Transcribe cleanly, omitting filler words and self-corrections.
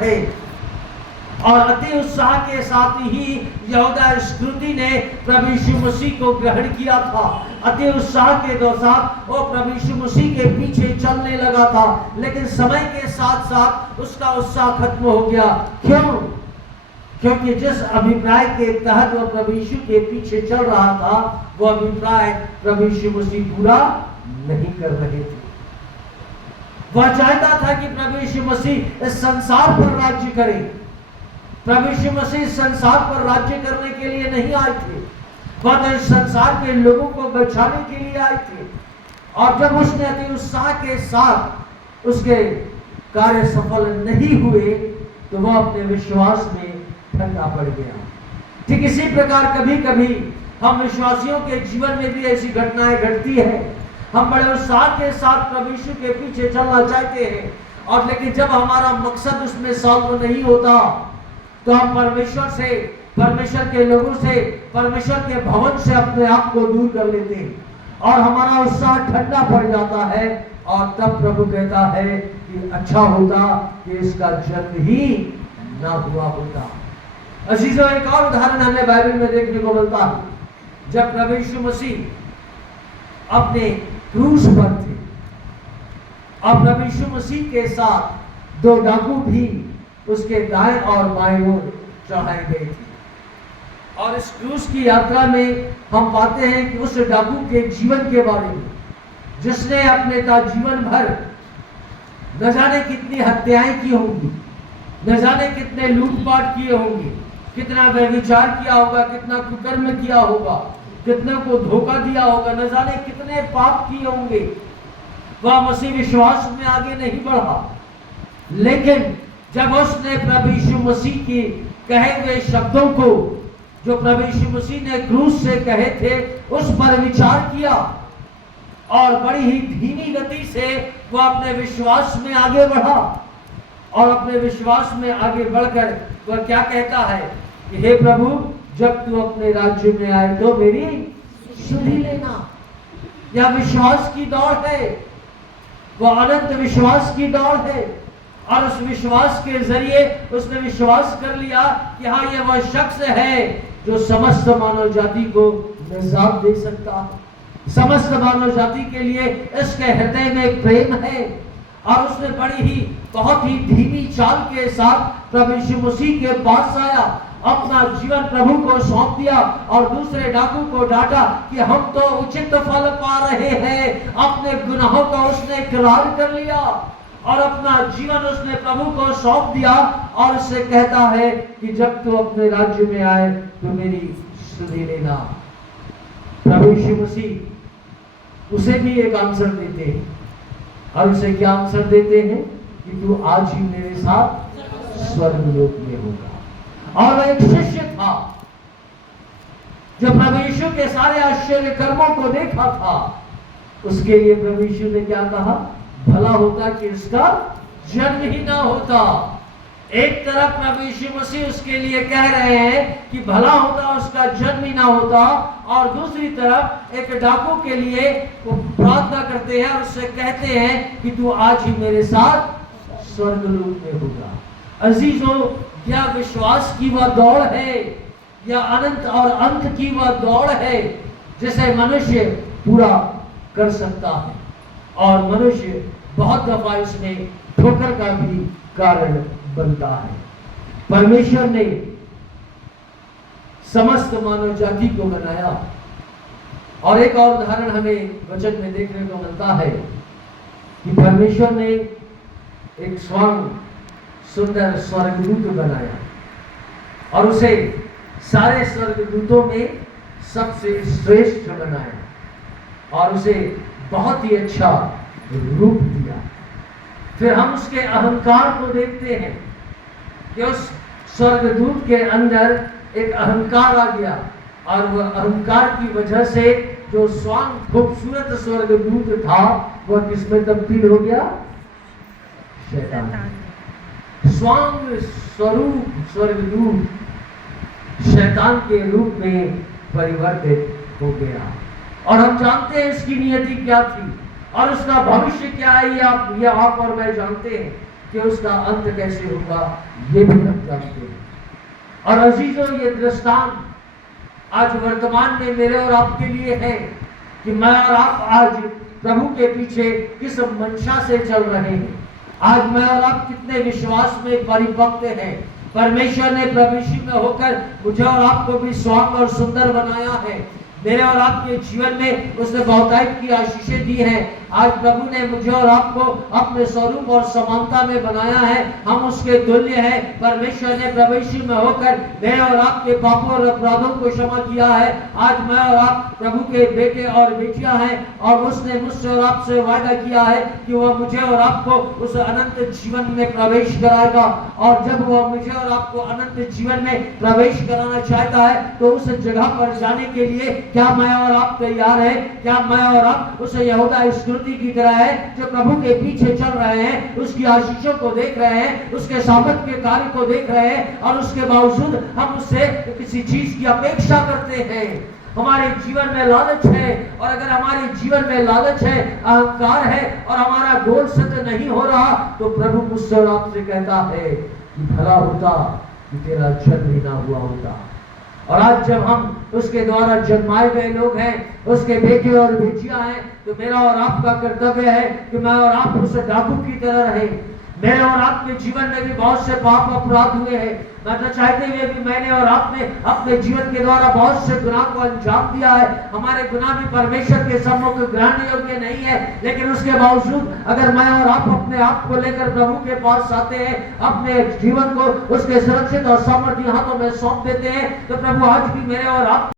थे। और अति उत्साह के साथ ही यहूदा इस्करियोती ने प्रभु यीशु मसीह को ग्रहण किया था। अति उत्साह के साथ वो प्रभु यीशु मसीह के पीछे चलने लगा था, लेकिन समय के साथ साथ उसका उत्साह खत्म हो गया। क्यों? क्योंकि जिस अभिप्राय के तहत वो प्रभु यीशु के पीछे चल रहा था, वो अभिप्राय प्रभु यीशु मसीह पूरा नहीं कर रहे थे। वह चाहता था कि प्रभु यीशु मसीह इस संसार पर राज्य करे। प्रभु यीशु मसीह संसार पर राज्य करने के लिए नहीं आए थे, वह तो इस संसार के लोगों को बचाने के लिए आए थे। और जब उसने अति उत्साह के साथ उसके कार्य सफल नहीं हुए, तो वह अपने विश्वास में ठंडा पड़ गया। ठीक इसी प्रकार कभी कभी हम विश्वासियों के जीवन में भी ऐसी घटनाएं घटती है। हम बड़े उत्साह के साथ प्रभु यीशु के पीछे चलना चाहते हैं, और लेकिन जब हमारा मकसद उसमें सॉल्व नहीं होता, तो हम परमेश्वर से, परमेश्वर के लोगों से, परमेश्वर के भवन से अपने आप को दूर कर लेते हैं, और हमारा उत्साह ठंडा पड़ जाता है। और तब प्रभु कहता है कि अच्छा होता कि इसका जन्म ही ना हुआ होता। अजीजों, एक और उदाहरण हमें बाइबल में देखने को मिलता है। जब प्रभु यीशु मसीह अपने क्रूस पर थे, और प्रभु यीशु मसीह के साथ दो डाकू भी उसके दाएं और बाएं ओर चढ़ाए गए थे। और इस क्रूस की यात्रा में हम पाते हैं कि उस डाकू के जीवन के बारे में, जिसने अपने जीवन भर न जाने कितनी हत्याएं की होंगी, न जाने कितने लूटपाट किए होंगे, कितना व्यभिचार किया होगा, कितना कुकर्म किया होगा, कितने को धोखा दिया होगा, न जाने कितने पाप किए होंगे। वह मसीह विश्वास में आगे नहीं बढ़ा, लेकिन जब उसने प्रभु यीशु मसीह की कहे हुए शब्दों को, जो प्रभु यीशु मसीह ने क्रूस से कहे थे, उस पर विचार किया, और बड़ी ही धीमी गति से वह अपने विश्वास में आगे बढ़ा। और अपने विश्वास में आगे बढ़कर वह क्या कहता है कि हे प्रभु, जब तू अपने राज्य में आए तो मेरी सुधि लेना। यह विश्वास की दौड़ है, वह अनंत विश्वास की दौड़ है। और उस विश्वास के जरिए उसने विश्वास कर लिया कि हाँ, यह वह शख्स है जो समस्त मानव जाति को निजात दे सकता है। समस्त मानव जाति के लिए इसके हृदय में एक प्रेम है। और उसने बड़ी ही बहुत ही धीमी चाल के साथ प्रभु यीशु मसीह के पास आया, अपना जीवन प्रभु को सौंप दिया, और दूसरे डाकू को डांटा कि हम तो उचित फल पा रहे हैं। अपने गुनाहों का उसने इकरार कर लिया और अपना जीवन उसने प्रभु को सौंप दिया, और उससे कहता है कि जब तू अपने राज्य में आए तो मेरी सुधि लेना। प्रभु यीशु मसीह उसे भी एक आंसर देते हैं, और उसे क्या आंसर देते हैं कि तू आज ही मेरे साथ स्वर्गलोक में होगा। और एक शिष्य था जो प्रभु यीशु के सारे आश्चर्य कर्मों को देखा था, उसके लिए प्रभु यीशु ने क्या कहा? भला होता कि इसका जन्म ही ना होता। एक तरफ प्रभु यीशु मसीह उसके लिए कह रहे हैं कि भला होता उसका जन्म ही ना होता, और दूसरी तरफ एक डाकू के लिए वो प्रार्थना करते हैं और उससे कहते हैं कि तू आज ही मेरे साथ स्वर्गलोक में होगा। अजीजों, यह विश्वास की वह दौड़ है, यह अनंत और अंत की वह दौड़ है जिसे मनुष्य पूरा कर सकता है, और मनुष्य बहुत दफा इसमें ठोकर का भी कारण बनता है। परमेश्वर ने समस्त मानव जाति को बनाया, और एक और उदाहरण हमें वचन में देखने को मिलता है कि परमेश्वर ने एक सुंदर स्वर्गदूत बनाया, और उसे सारे स्वर्गदूतों में सबसे श्रेष्ठ बनाया, और उसे बहुत ही अच्छा रूप दिया। फिर हम उसके अहंकार को देखते हैं कि उस स्वर्गदूत के अंदर एक अहंकार आ गया, और वह अहंकार की वजह से जो खूबसूरत स्वर्गदूत था वह किसमें तब्दील हो गया? शैतान। स्वांग स्वरूप स्वर्गदूत शैतान के रूप में परिवर्तित हो गया। और हम जानते हैं इसकी नियति क्या थी और उसका भविष्य क्या है, ये आप और मैं जानते हैं। कि उसका अंत कैसे होगा ये भी हम जानते हैं। और अजीजों, ये दृष्टांत आज वर्तमान में मेरे और आपके लिए है कि मैं और आप आज प्रभु के पीछे किस मंशा से चल रहे हैं। आज मैं और आप कितने विश्वास में परिपक्व हैं। परमेश्वर ने प्रभु यीशु में होकर मुझे और आपको भी स्वांग और सुंदर बनाया है। मेरे और आपके जीवन में उसने बहुतायत की आशीषें दी हैं। आज प्रभु ने मुझे और आपको अपने स्वरूप और समानता में बनाया है। हम उसके तुल्य हैं। परमेश्वर ने प्रभु यीशु में होकर मेरे और आपके पापों और अपराधों को क्षमा किया है। आज मैं और आप प्रभु के बेटे और बेटियां हैं और उसने मुझसे और आपसे वादा किया है कि वह मुझे और आपको उस अनंत जीवन में प्रवेश कराएगा। और जब वह मुझे और आपको अनंत जीवन में प्रवेश कराना चाहता है तो उस जगह पर जाने के लिए क्या मैं और आप तैयार हैं? क्या मैं और आप उस यहूदा इस्करियोती की तरह है जो प्रभु के पीछे चल रहे हैं, उसकी आशीषों को देख रहे हैं, उसके सामर्थ के कार्य को देख रहे हैं और उसके बावजूद हम उससे किसी चीज की अपेक्षा करते हैं? हमारे जीवन में लालच है, और अगर हमारे जीवन में लालच है, अहंकार है और हमारा गोल सत्य नहीं हो रहा तो प्रभु मुझसे और आपसे कहता है कि भला होता कि तेरा जन्म ही ना हुआ होता। और आज जब हम उसके द्वारा जन्माए गए लोग हैं, उसके बेटे और बेटियां हैं, तो मेरा और आपका कर्तव्य है कि मैं और आप उस डाकू की तरह रहे। मेरे और आपके जीवन में भी बहुत से पाप अपराध हुए हैं। मैं चाहते हुए भी मैंने और आपने अपने जीवन के द्वारा बहुत से गुनाह को अंजाम दिया है। हमारे गुनाह भी परमेश्वर के सम्मुख ग्रहण योग्य नहीं है, लेकिन उसके बावजूद अगर मैं और आप अपने आप को लेकर प्रभु के पास आते हैं, अपने जीवन को उसके सुरक्षित और सामर्थ्य हाथों में सौंप देते हैं, तो प्रभु आज भी मेरे और आप